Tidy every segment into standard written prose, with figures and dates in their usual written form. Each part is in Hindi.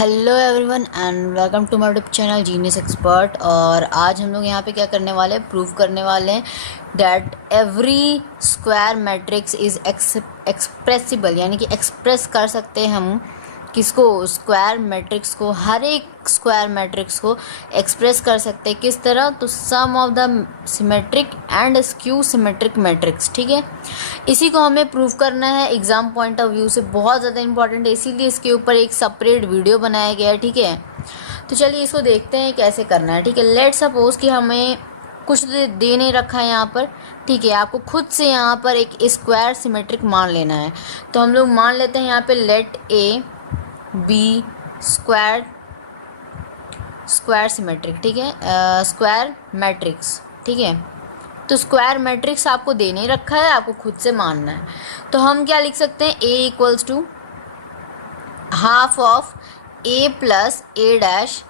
Hello everyone and welcome to my YouTube channel genius expert. और आज हम लोग यहाँ पे क्या करने वाले हैं, प्रूव करने वाले हैं that every square matrix is expressible, यानी कि एक्सप्रेस कर सकते हैं हम किसको, स्क्वायर मैट्रिक्स को, हर एक स्क्वायर मैट्रिक्स को एक्सप्रेस कर सकते हैं। किस तरह? तो sum of the symmetric and skew symmetric matrix. ठीक है, इसी को हमें प्रूव करना है। एग्जाम पॉइंट ऑफ व्यू से बहुत ज़्यादा इंपॉर्टेंट है, इसीलिए इसके ऊपर एक सेपरेट वीडियो बनाया गया है। ठीक है, तो चलिए इसको देखते हैं कैसे करना है। ठीक है, लेट सपोज कि हमें कुछ दे नहीं रखा है यहाँ पर। ठीक है, आपको खुद से यहाँ पर एक स्क्वायर सिमेट्रिक मान लेना है। तो हम लोग मान लेते हैं यहाँ पे let A be square symmetric. ठीक है, स्क्वायर मैट्रिक्स। ठीक है, तो स्क्वायर मैट्रिक्स आपको दे नहीं रखा है, आपको खुद से मानना है। तो हम क्या लिख सकते हैं, A equals to half of A plus A dash.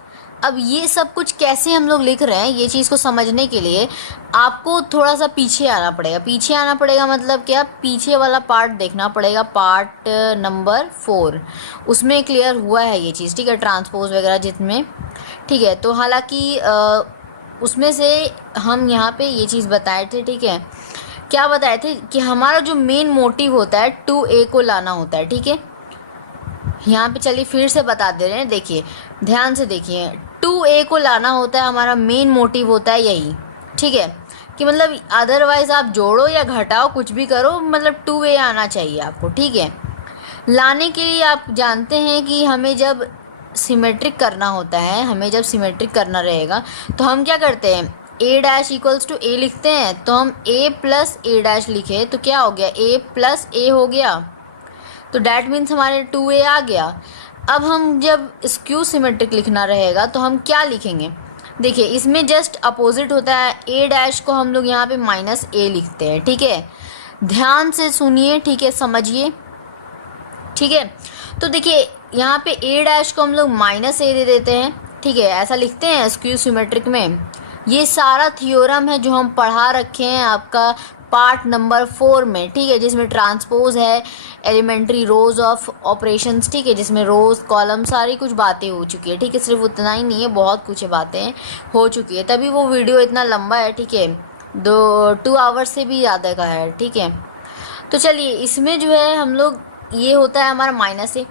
अब ये सब कुछ कैसे हम लोग लिख रहे हैं, ये चीज़ को समझने के लिए आपको थोड़ा सा पीछे आना पड़ेगा। पीछे आना पड़ेगा मतलब क्या, पीछे वाला पार्ट देखना पड़ेगा, पार्ट नंबर 4, उसमें क्लियर हुआ है ये चीज़। ठीक है, ट्रांसपोज वगैरह जितने। ठीक है, तो हालांकि उसमें से हम यहाँ पे ये चीज़ बताए थे। ठीक है, क्या बताए थे कि हमारा जो मेन मोटिव होता है 2a को लाना होता है। ठीक है, यहाँ पे चलिए फिर से बता दे रहे हैं, देखिए ध्यान से देखिए, 2a को लाना होता है, हमारा मेन मोटिव होता है यही। ठीक है, कि मतलब अदरवाइज आप जोड़ो या घटाओ कुछ भी करो, मतलब 2a आना चाहिए आपको। ठीक है, लाने के लिए आप जानते हैं कि हमें जब सिमेट्रिक करना होता है, हमें जब सिमेट्रिक करना रहेगा तो हम क्या करते हैं, ए डैश इक्वल्स टू ए लिखते हैं। तो हम ए प्लस ए डैश लिखे तो क्या हो गया, ए प्लस ए हो गया, तो डैट मीन्स हमारे 2a आ गया। अब हम जब स्क्यू सिमेट्रिक लिखना रहेगा तो हम क्या लिखेंगे, देखिए इसमें जस्ट अपोजिट होता है, ए डैश को हम लोग यहाँ पे माइनस ए लिखते हैं। ठीक है, ध्यान से सुनिए, ठीक है, समझिए। ठीक है, तो देखिए यहाँ पे ए डैश को हम लोग माइनस ए दे देते हैं। ठीक है, ऐसा लिखते हैं स्क्यू सिमेट्रिक में। ये सारा थ्योरम है जो हम पढ़ा रखे हैं आपका पार्ट नंबर 4 में। ठीक है, जिसमें ट्रांसपोज है, एलिमेंट्री रोज ऑफ ऑपरेशंस। ठीक है, जिसमें रोज कॉलम सारी कुछ बातें हो चुकी है। ठीक है, सिर्फ उतना ही नहीं है, बहुत कुछ बातें हो चुकी है, तभी वो वीडियो इतना लंबा है। ठीक है, 2 आवर्स से भी ज़्यादा का है। ठीक है, तो चलिए इसमें जो है हम लोग, ये होता है हमारा माइनस ए,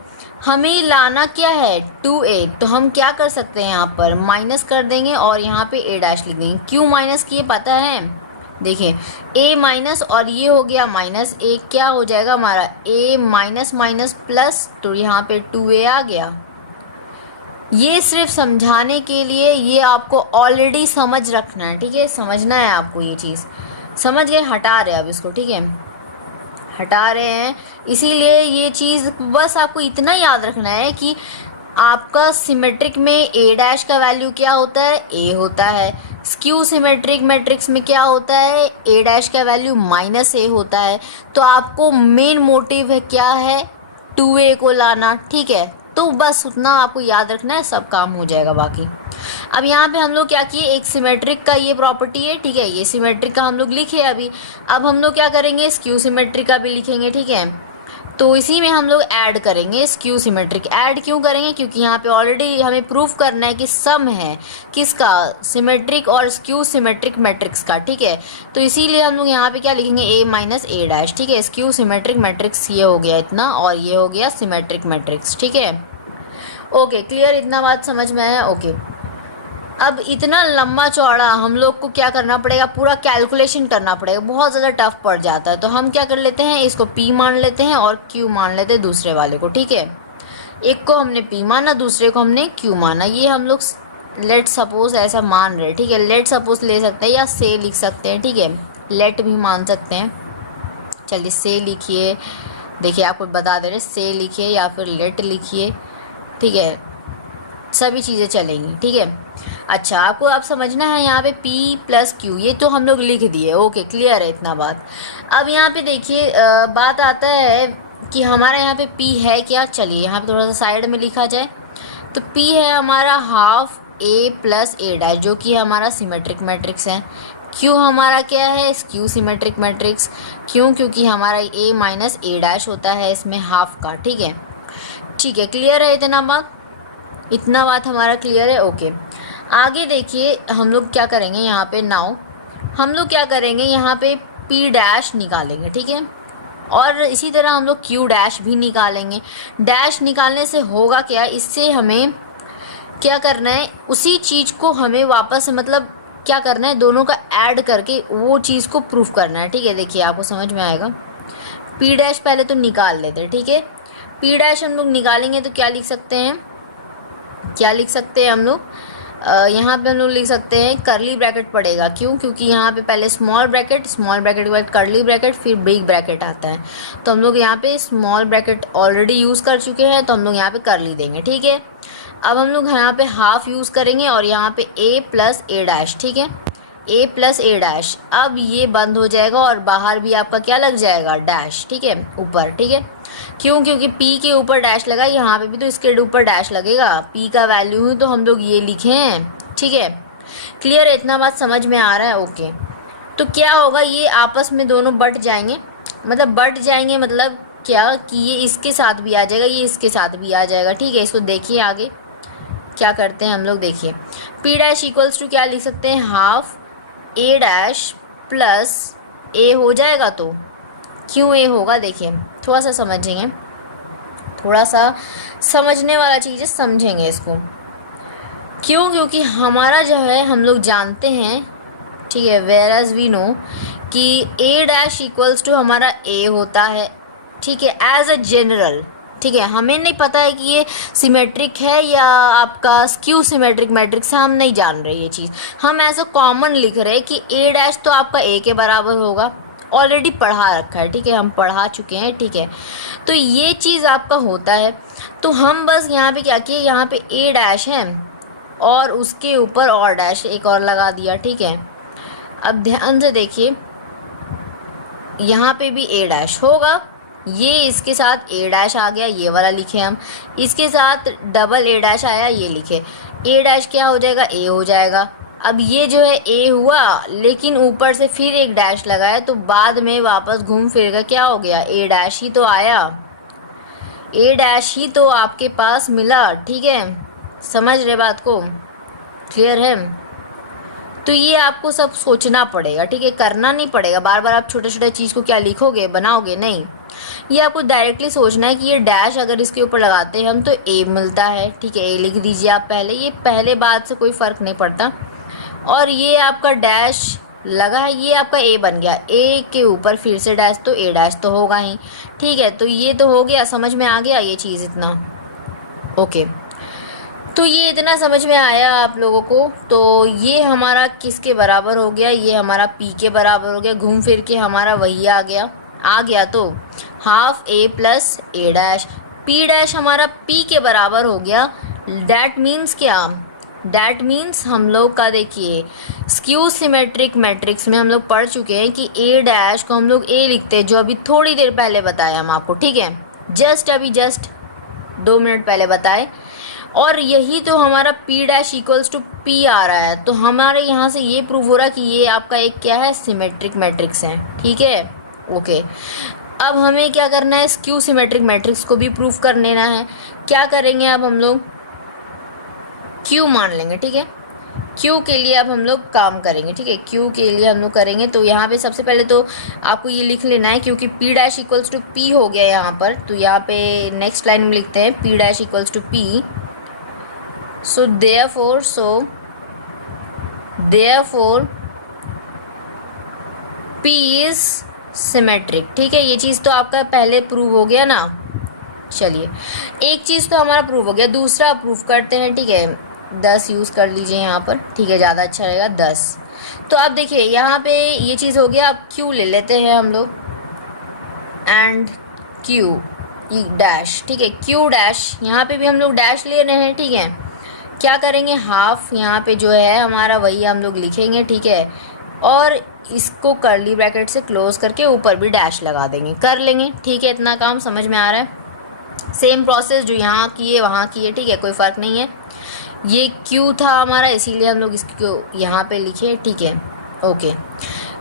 हमें लाना क्या है 2a। तो हम क्या कर सकते हैं, यहाँ पर माइनस कर देंगे और यहाँ पे a डैश लिख देंगे। क्यों माइनस किए पता है, देखिए a माइनस और ये हो गया माइनस a, क्या हो जाएगा हमारा a माइनस माइनस प्लस, तो यहाँ पे 2a आ गया। ये सिर्फ समझाने के लिए, ये आपको ऑलरेडी समझ रखना है। ठीक है, समझना है आपको, ये चीज़ समझ गए। हटा रहे अब इसको, ठीक है, हटा रहे हैं, इसीलिए ये चीज़ बस आपको इतना याद रखना है कि आपका सिमेट्रिक में ए डैश का वैल्यू क्या होता है, ए होता है। स्क्यू सिमेट्रिक मैट्रिक्स में क्या होता है, ए डैश का वैल्यू माइनस ए होता है। तो आपको मेन मोटिव है क्या है, 2a को लाना। ठीक है, तो बस उतना आपको याद रखना है, सब काम हो जाएगा बाकी। अब यहाँ पे हम लोग क्या किए, एक सिमेट्रिक का ये प्रॉपर्टी है। ठीक है, ये सिमेट्रिक का हम लोग लिखे अभी। अब हम लोग क्या करेंगे, स्क्यू सिमेट्रिक का भी लिखेंगे। ठीक है, तो इसी में हम लोग ऐड करेंगे स्क्यू सिमेट्रिक। ऐड क्यों करेंगे, क्योंकि यहाँ पे ऑलरेडी हमें प्रूफ करना है कि सम है किसका, सिमेट्रिक और स्क्यू सिमेट्रिक मैट्रिक्स का। ठीक है, तो इसीलिए हम लोग यहाँ पे क्या लिखेंगे, ए माइनस ए डैश। ठीक है, स्क्यू सिमेट्रिक मैट्रिक्स ये हो गया इतना, और ये हो गया सिमेट्रिक मैट्रिक्स। ठीक है, ओके, क्लियर, इतना बात समझ में आया। ओके, अब इतना लंबा चौड़ा हम लोग को क्या करना पड़ेगा, पूरा कैलकुलेशन करना पड़ेगा, बहुत ज़्यादा टफ पड़ जाता है। तो हम क्या कर लेते हैं, इसको P मान लेते हैं और Q मान लेते हैं दूसरे वाले को। ठीक है, एक को हमने P माना, दूसरे को हमने Q माना, ये हम लोग लेट सपोज ऐसा मान रहे हैं। ठीक है, लेट सपोज ले सकते हैं या से लिख सकते हैं। ठीक है, लेट भी मान सकते हैं। चलिए से लिखिए, देखिए आपको बता दे रहे, से लिखिए या फिर लेट लिखिए। ठीक है, सभी चीज़ें चलेंगी। ठीक है, अच्छा आपको अब समझना है यहाँ पे P प्लस Q, ये तो हम लोग लिख दिए। ओके, क्लियर है इतना बात। अब यहाँ पे देखिए बात आता है कि हमारा यहाँ पे P है क्या, चलिए यहाँ पे थोड़ा सा साइड में लिखा जाए। तो P है हमारा half A plus A dash, जो कि हमारा सिमेट्रिक मैट्रिक्स है। Q हमारा क्या है, स्क्यू सिमेट्रिक मैट्रिक्स। क्यों, क्योंकि हमारा A माइनस ए डैश होता है इसमें हाफ का। ठीक है, क्लियर है इतना बात। इतना बात हमारा क्लियर है। ओके, आगे देखिए हम लोग क्या करेंगे यहाँ पे। नाउ हम लोग क्या करेंगे यहाँ पे पी डैश निकालेंगे, ठीक है, और इसी तरह हम लोग क्यू डैश भी निकालेंगे। डैश निकालने से होगा क्या, इससे हमें क्या करना है, उसी चीज़ को हमें वापस मतलब क्या करना है, दोनों का ऐड करके वो चीज़ को प्रूफ करना है, ठीक है। देखिए आपको समझ में आएगा। पी डैश पहले तो निकाल लेते हैं, ठीक है। पी डैश हम लोग निकालेंगे तो क्या लिख सकते हैं, हम लोग यहाँ पे हम लोग लिख सकते हैं करली ब्रैकेट पड़ेगा। क्यों? क्योंकि यहाँ पे पहले स्मॉल ब्रैकेट के बाद करली ब्रैकेट, फिर बिग ब्रैकेट आता है। तो हम लोग यहाँ पे स्मॉल ब्रैकेट ऑलरेडी यूज़ कर चुके हैं, तो हम लोग यहाँ पे करली देंगे, ठीक है। अब हम लोग यहाँ पे हाफ यूज़ करेंगे और यहाँ पे a प्लस ए डैश, ठीक है, a प्लस ए डैश। अब ये बंद हो जाएगा और बाहर भी आपका क्या लग जाएगा, डैश, ठीक है, ऊपर, ठीक है। क्यों? क्योंकि p के ऊपर डैश लगा, यहाँ पे भी तो इसके ऊपर डैश लगेगा, p का वैल्यू ही तो हम लोग ये लिखे हैं, ठीक है। क्लियर है? इतना बात समझ में आ रहा है? ओके, तो क्या होगा, ये आपस में दोनों बट जाएंगे, मतलब क्या कि ये इसके साथ भी आ जाएगा, ये इसके साथ भी आ जाएगा, ठीक है। इसको देखिए आगे क्या करते हैं हम लोग। देखिए पी डैश इक्वल्स टू क्या लिख सकते हैं, हाफ ए डैश प्लस ए हो जाएगा। तो क्यों ए होगा, देखिए थोड़ा सा समझेंगे, थोड़ा सा समझने वाला चीज़ है, समझेंगे इसको। क्यों? क्योंकि हमारा जो है हम लोग जानते हैं, ठीक है, वेयर एज वी नो कि ए डैश इक्वल्स टू हमारा ए होता है, ठीक है, एज अ जनरल, ठीक है। हमें नहीं पता है कि ये सिमेट्रिक है या आपका स्क्यू सिमेट्रिक मैट्रिक्स है, हम नहीं जान रहे ये चीज़, हम ऐसा कॉमन लिख रहे हैं कि ए डैश तो आपका ए के बराबर होगा, ऑलरेडी पढ़ा रखा है, ठीक है, हम पढ़ा चुके हैं, ठीक है। तो ये चीज़ आपका होता है, तो हम बस यहाँ पे क्या किए, यहाँ पे ए डैश है और उसके ऊपर और डैश एक और लगा दिया, ठीक है। अब ध्यान से देखिए, यहाँ पे भी ए डैश होगा, ये इसके साथ ए डैश आ गया, ये वाला लिखे हम, इसके साथ डबल ए डैश आया, ये लिखे, ए डैश क्या हो जाएगा, ए हो जाएगा। अब ये जो है ए हुआ, लेकिन ऊपर से फिर एक डैश लगाया, तो बाद में वापस घूम फिर कर क्या हो गया, ए डैश ही तो आया, ए डैश ही तो आपके पास मिला, ठीक है। समझ रहे बात को? क्लियर है? तो ये आपको सब सोचना पड़ेगा, ठीक है, करना नहीं पड़ेगा, बार बार आप छोटे छोटे चीज़ को क्या लिखोगे, बनाओगे नहीं। ये आपको डायरेक्टली सोचना है कि ये डैश अगर इसके ऊपर लगाते हैं हम तो ए मिलता है, ठीक है, ए लिख दीजिए आप पहले, ये पहले बात से कोई फ़र्क नहीं पड़ता। और ये आपका डैश लगा है, ये आपका ए बन गया, ए के ऊपर फिर से डैश, तो ए डैश तो होगा ही, ठीक है। तो ये तो हो गया, समझ में आ गया ये चीज़ इतना। ओके, तो ये इतना समझ में आया आप लोगों को। तो ये हमारा किसके बराबर हो गया, ये हमारा पी के बराबर हो गया, घूम फिर के हमारा वही आ गया। तो half A plus A dash, P dash हमारा पी के बराबर हो गया। दैट मीन्स क्या, दैट मीन्स हम लोग का देखिए स्क्यू सिमेट्रिक मैट्रिक्स में हम लोग पढ़ चुके हैं कि ए डैश को हम लोग ए लिखते हैं, जो अभी थोड़ी देर पहले बताया हम आपको, ठीक है, जस्ट 2 मिनट पहले बताए। और यही तो हमारा P dash equals to P आ रहा है, तो हमारे यहाँ से ये प्रूव हो रहा है कि ये आपका एक क्या है, सिमेट्रिक मैट्रिक्स है, ठीक है। ओके, अब हमें क्या करना है, स्क्यू सिमेट्रिक मैट्रिक्स को भी प्रूफ कर लेना है। क्या करेंगे, अब हम लोग क्यू मान लेंगे, ठीक है, क्यू के लिए अब हम लोग काम करेंगे, ठीक है, क्यू के लिए हम लोग करेंगे। तो यहाँ पे सबसे पहले तो आपको ये लिख लेना है, क्योंकि P dash equals to P हो गया यहाँ पर, तो यहाँ पे नेक्स्ट लाइन में लिखते हैं P dash equals to P. So therefore P is symmetric, ठीक है। ये चीज़ तो आपका पहले प्रूव हो गया ना। चलिए, एक चीज़ तो हमारा प्रूव हो गया, दूसरा प्रूव करते हैं, ठीक है। 10 यूज़ कर लीजिए यहाँ पर, ठीक है, ज़्यादा अच्छा रहेगा 10। तो अब देखिए यहाँ पे ये चीज़ हो गया, अब क्यू ले लेते हैं हम लोग, एंड क्यू डैश, ठीक है, क्यू डैश, यहाँ पे भी हम लोग डैश ले रहे हैं, ठीक है। क्या करेंगे, हाफ यहाँ पे जो है हमारा वही हम लोग लिखेंगे, ठीक है, और इसको कर्ली ब्रैकेट से क्लोज करके ऊपर भी डैश लगा देंगे, कर लेंगे, ठीक है। इतना काम समझ में आ रहा है? सेम प्रोसेस जो यहाँ किए वहाँ किए, ठीक है, कोई फ़र्क नहीं है। ये क्यू था हमारा, इसीलिए हम लोग इसको यहाँ पे लिखे, ठीक है। ओके,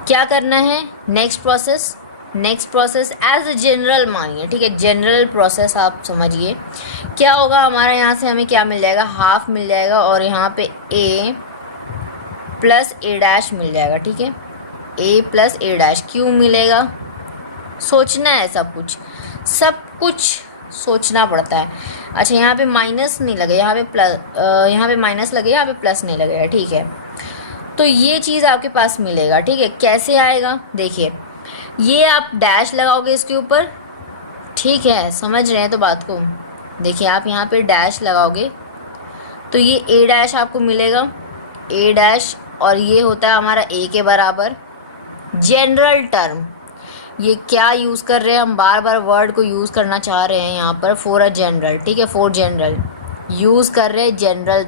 क्या करना है, next process, next process as a general मानिए, ठीक है, जनरल प्रोसेस आप समझिए क्या होगा हमारा। यहाँ से हमें क्या मिल जाएगा, हाफ मिल जाएगा और यहाँ पे a प्लस ए डैश मिल जाएगा, ठीक है, a प्लस ए डैश। क्यों मिलेगा, सोचना है, सब कुछ सोचना पड़ता है। अच्छा यहाँ पे माइनस नहीं लगे, यहाँ पे प्लस, यहाँ पे माइनस लगे, यहाँ पे प्लस नहीं लगेगा, ठीक है। तो ये चीज़ आपके पास मिलेगा, ठीक है। कैसे आएगा, देखिए ये आप डैश लगाओगे इसके ऊपर, ठीक है, समझ रहे हैं तो बात को। देखिए आप यहाँ पे डैश लगाओगे तो ये ए डैश आपको मिलेगा, ए डैश, और ये होता है हमारा ए के बराबर। जनरल टर्म, ये क्या यूज़ कर रहे हैं हम, बार बार वर्ड को यूज़ करना चाह रहे हैं यहाँ पर, फॉर अ जनरल, ठीक है, फॉर जनरल यूज़ कर रहे हैं जनरल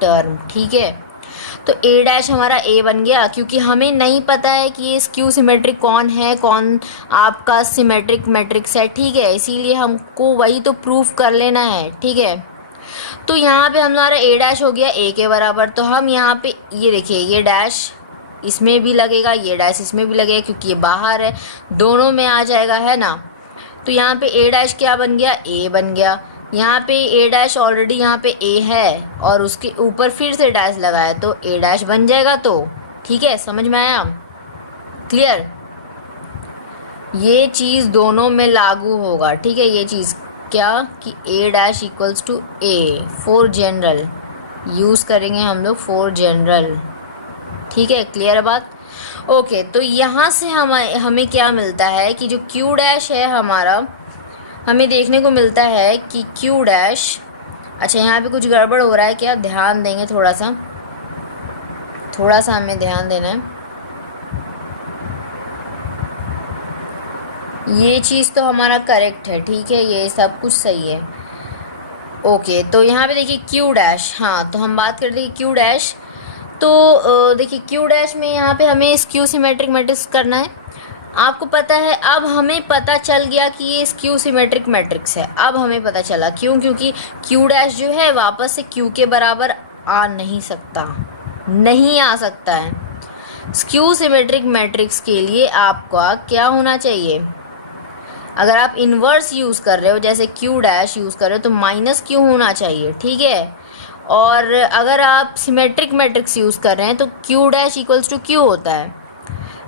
टर्म, ठीक है। तो ए डैश हमारा ए बन गया, क्योंकि हमें नहीं पता है कि ये स्क्यू सिमेट्रिक कौन है, कौन आपका सिमेट्रिक मैट्रिक्स है, ठीक है, इसीलिए हमको वही तो प्रूफ कर लेना है, ठीक है। तो यहाँ पे हमारा ए डैश हो गया ए के बराबर। तो हम यहाँ पे ये देखिए, ये डैश इसमें भी लगेगा, ये डैश इसमें भी लगेगा, क्योंकि ये बाहर है, दोनों में आ जाएगा, है ना। तो यहाँ पे ए डैश क्या बन गया, ए बन गया। यहाँ पे ए डैश ऑलरेडी यहाँ पे ए है और उसके ऊपर फिर से डैश लगाया तो ए डैश बन जाएगा। तो ठीक है, समझ में आया, क्लियर। ये चीज़ दोनों में लागू होगा, ठीक है। ये चीज़ क्या कि A dash equals to A for general, use करेंगे हम लोग फॉर जनरल, ठीक है, क्लियर बात। ओके, तो यहाँ से हमें क्या मिलता है कि जो क्यू डैश है हमारा, हमें देखने को मिलता है कि क्यू डैश, अच्छा यहाँ पे कुछ गड़बड़ हो रहा है क्या, ध्यान देंगे थोड़ा सा हमें ध्यान देना है। ये चीज़ तो हमारा करेक्ट है, ठीक है, ये सब कुछ सही है। ओके, तो यहाँ पे देखिए क्यू डैश, हाँ, तो हम बात करते हैं क्यू डैश। तो देखिए क्यू डैश में यहाँ पे हमें स्क्यू सिमेट्रिक मैट्रिक्स करना है। आपको पता है, अब हमें पता चल गया कि ये स्क्यू सिमेट्रिक मैट्रिक्स है। अब हमें पता चला क्यों, क्योंकि क्यू डैश जो है वापस से क्यू के बराबर आ नहीं सकता, नहीं आ सकता है। स्क्यू सिमेट्रिक मैट्रिक्स के लिए आपका क्या होना चाहिए, अगर आप इन्वर्स यूज़ कर रहे हो जैसे क्यू डैश यूज़ कर रहे हो तो माइनस क्यू होना चाहिए, ठीक है। और अगर आप सिमेट्रिक मैट्रिक्स यूज़ कर रहे हैं तो Q dash equals to Q होता है।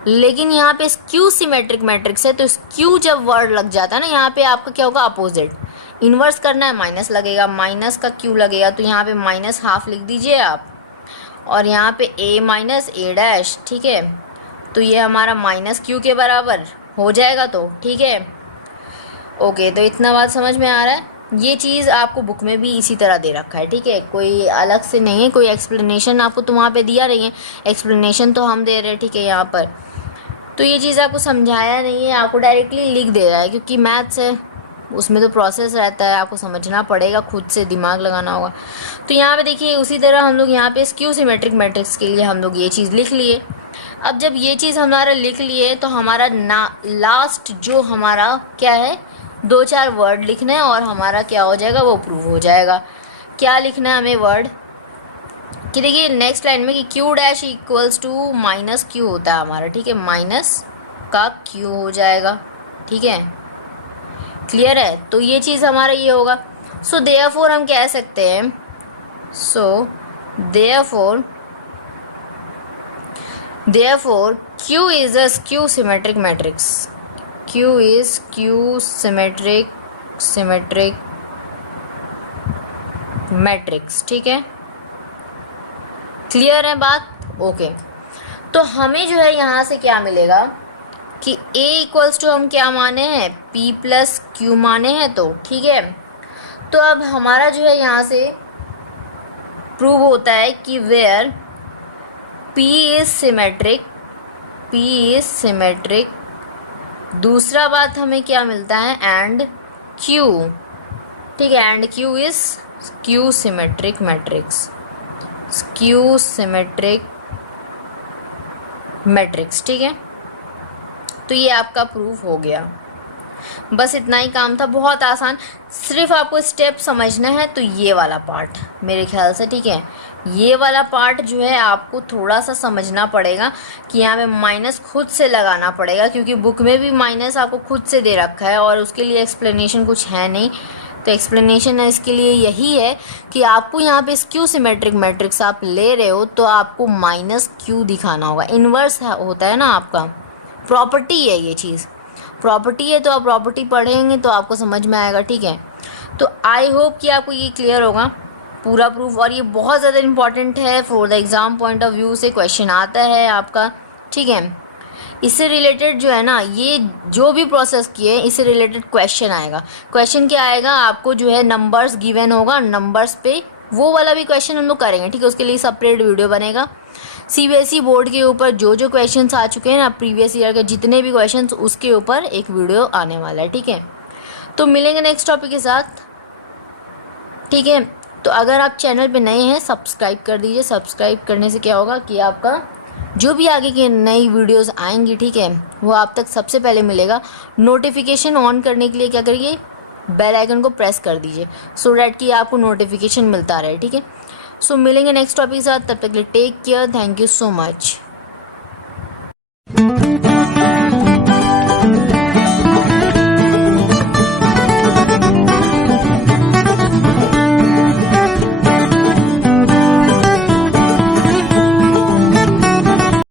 लेकिन यहाँ पे स्क्यू सिमेट्रिक मैट्रिक्स है तो स्क्यू जब वर्ड लग जाता है ना, यहाँ पे आपका क्या होगा, अपोजिट। इन्वर्स करना है, माइनस लगेगा, माइनस का क्यू लगेगा, तो यहाँ पे माइनस हाफ लिख दीजिए आप, और यहाँ पे ए माइनस ए डैश, ठीक है। तो ये हमारा माइनस क्यू के बराबर हो जाएगा, तो ठीक है। ओके, तो इतना बात समझ में आ रहा है। ये चीज़ आपको बुक में भी इसी तरह दे रखा है, ठीक है, कोई अलग से नहीं है, कोई एक्सप्लेनेशन आपको तो वहाँ पे दिया नहीं है, एक्सप्लेनेशन तो हम दे रहे हैं, ठीक है, यहाँ पर। तो ये चीज़ आपको समझाया नहीं है, आपको डायरेक्टली लिख दे रहा है, क्योंकि मैथ्स है, उसमें तो प्रोसेस रहता है, आपको समझना पड़ेगा, खुद से दिमाग लगाना होगा। तो यहाँ पे देखिए उसी तरह हम लोग यहाँ पे स्क्यू सिमेट्रिक मैट्रिक्स के लिए हम लोग ये चीज़ लिख लिए। अब जब ये चीज़ हमारा लिख लिए तो हमारा लास्ट जो हमारा क्या है, 2-4 वर्ड लिखना है और हमारा क्या हो जाएगा, वो प्रूव हो जाएगा। क्या लिखना है हमें वर्ड, कि देखिए नेक्स्ट लाइन में कि Q dash equals to minus Q होता है हमारा, ठीक है, माइनस का क्यू हो जाएगा, ठीक है, क्लियर है। तो ये चीज़ हमारा ये होगा। सो देयरफॉर हम कह सकते हैं, therefore Q is a skew symmetric matrix, Q is skew symmetric matrix, ठीक है, क्लियर है बात। ओके, तो हमें जो है यहाँ से क्या मिलेगा कि A इक्वल्स टू हम क्या माने हैं, P प्लस क्यू माने हैं, तो ठीक है। तो अब हमारा जो है यहाँ से प्रूव होता है कि वेयर P इज सिमेट्रिक, दूसरा बात हमें क्या मिलता है, एंड Q, ठीक है, and Q is skew symmetric matrix, ठीक है। तो ये आपका प्रूफ हो गया, बस इतना ही काम था, बहुत आसान। सिर्फ आपको स्टेप समझना है, तो ये वाला पार्ट मेरे ख्याल से, ठीक है, ये वाला पार्ट जो है आपको थोड़ा सा समझना पड़ेगा कि यहाँ पे माइनस खुद से लगाना पड़ेगा, क्योंकि बुक में भी माइनस आपको खुद से दे रखा है और उसके लिए एक्सप्लेनेशन कुछ है नहीं। तो एक्सप्लेनेशन है इसके लिए यही है कि आपको यहाँ पे स्क्यू सिमेट्रिक मैट्रिक्स आप ले रहे हो तो आपको माइनस क्यू दिखाना होगा। इन्वर्स होता है ना आपका, प्रॉपर्टी है ये चीज़, प्रॉपर्टी है। तो आप प्रॉपर्टी पढ़ेंगे तो आपको समझ में आएगा, ठीक है। तो आई होप कि आपको ये क्लियर होगा पूरा प्रूफ, और ये बहुत ज़्यादा इंपॉर्टेंट है for the exam point of view से क्वेश्चन आता है आपका, ठीक है। इससे रिलेटेड जो है ना, ये जो भी प्रोसेस किए इससे रिलेटेड क्वेश्चन आएगा। क्वेश्चन क्या आएगा, आपको जो है नंबर्स गिवन होगा, नंबर्स पे वो वाला भी क्वेश्चन हम लोग करेंगे, ठीक है। उसके लिए सेपरेट वीडियो बनेगा। सीबीएसई बोर्ड के ऊपर जो जो क्वेश्चंस आ चुके हैं ना, प्रीवियस ईयर के जितने भी क्वेश्चंस, उसके ऊपर एक वीडियो आने वाला है, ठीक है। तो मिलेंगे नेक्स्ट टॉपिक के साथ, ठीक है। तो अगर आप चैनल पे नए हैं सब्सक्राइब कर दीजिए। सब्सक्राइब करने से क्या होगा कि आपका जो भी आगे की नई वीडियोस आएंगी, ठीक है, वो आप तक सबसे पहले मिलेगा। नोटिफिकेशन ऑन करने के लिए क्या करिए, बेल आइकन को प्रेस कर दीजिए, सो डैट कि आपको नोटिफिकेशन मिलता रहे, ठीक है। सो मिलेंगे नेक्स्ट टॉपिक के साथ, तब तक के लिए take care, thank you so much.